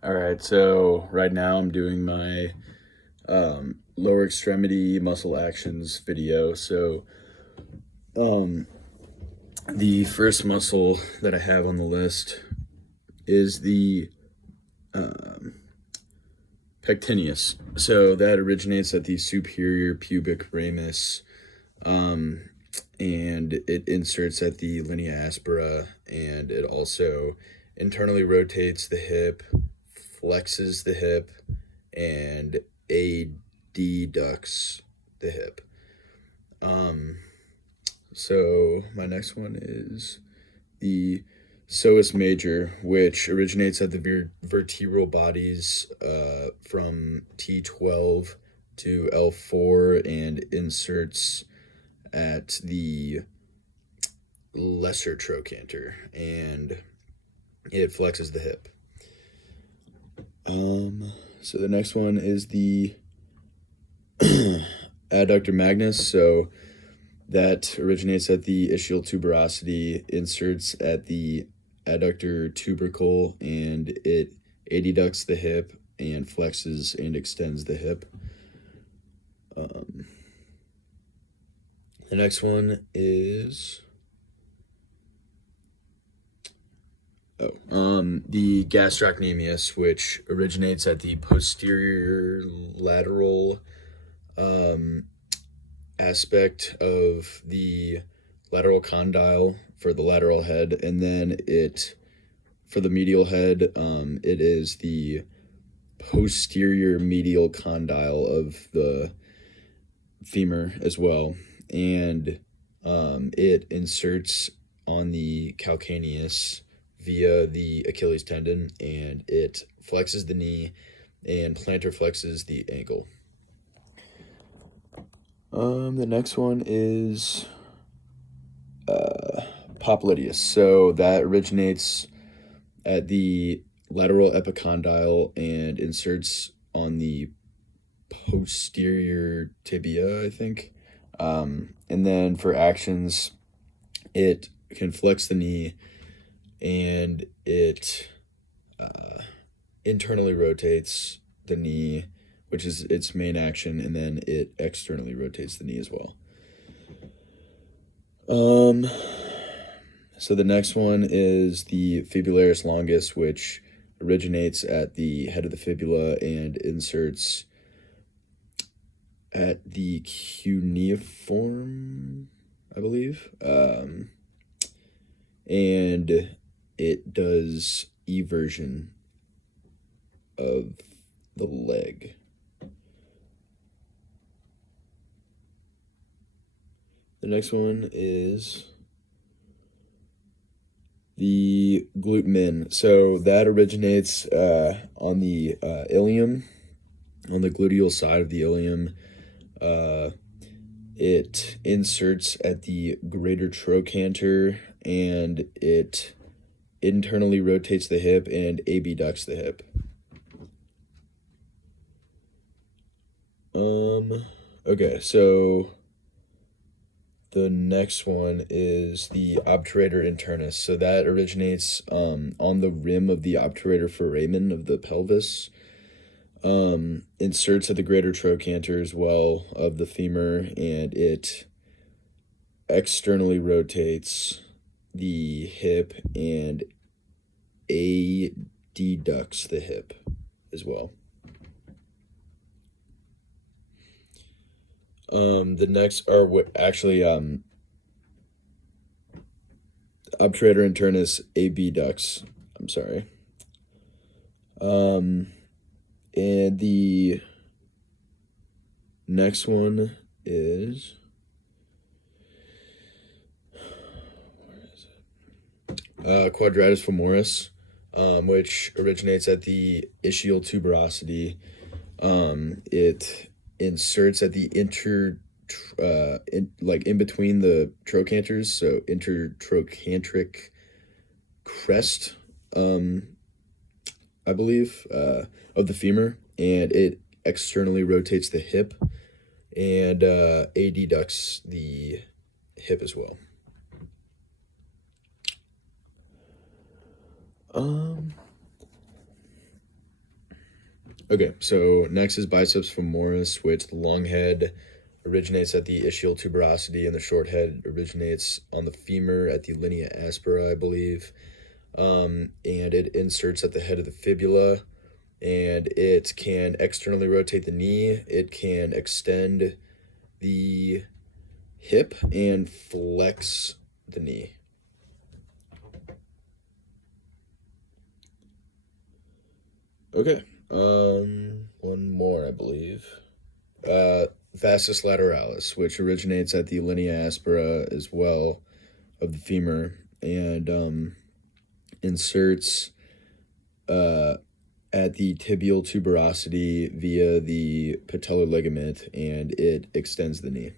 All right, so right now I'm doing my lower extremity muscle actions video. So um, the first muscle that I have on the list is the um, pectineus. So that originates at the superior pubic ramus, um, and it inserts at the linea aspera, and it also internally rotates the hip, flexes the hip, and adducts the hip. Um, so my next one is the psoas major, which originates at the vertebral bodies from T12 to L4 and inserts at the lesser trochanter, and it flexes the hip. So the next one is the adductor magnus. So that originates at the ischial tuberosity, inserts at the adductor tubercle, and it adducts the hip and flexes and extends the hip. The next one is the gastrocnemius, which originates at the posterior lateral aspect of the lateral condyle for the lateral head, and then it for the medial head, it is the posterior medial condyle of the femur as well, and it inserts on the calcaneus via the Achilles tendon, and it flexes the knee and plantar flexes the ankle. The next one is popliteus. So that originates at the lateral epicondyle and inserts on the posterior tibia, I think. And then for actions, it can flex the knee, and it internally rotates the knee, which is its main action, and then it externally rotates the knee as well. So the next one is the fibularis longus, which originates at the head of the fibula and inserts at the cuneiform, I believe. And it does eversion of the leg. The next one is the glute min. So that originates on the ilium, on the gluteal side of the ilium. It inserts at the greater trochanter, and it internally rotates the hip and abducts the hip. Okay, so the next one is the obturator internus. So that originates on the rim of the obturator foramen of the pelvis. Inserts at the greater trochanter as well of the femur, and it externally rotates the hip and adducts the hip as well. The next are actually obturator internus abducts. I'm sorry. And the next one is quadratus femoris, which originates at the ischial tuberosity. It inserts at the in between the trochanters, so intertrochanteric crest, I believe, of the femur, and it externally rotates the hip and adducts the hip as well. Okay, so next is biceps femoris, which the long head originates at the ischial tuberosity, and the short head originates on the femur at the linea aspera, I believe. And it inserts at the head of the fibula, and it can externally rotate the knee. It can extend the hip and flex the knee. Okay, one more, I believe. Vastus lateralis, which originates at the linea aspera as well of the femur, and inserts at the tibial tuberosity via the patellar ligament, and it extends the knee.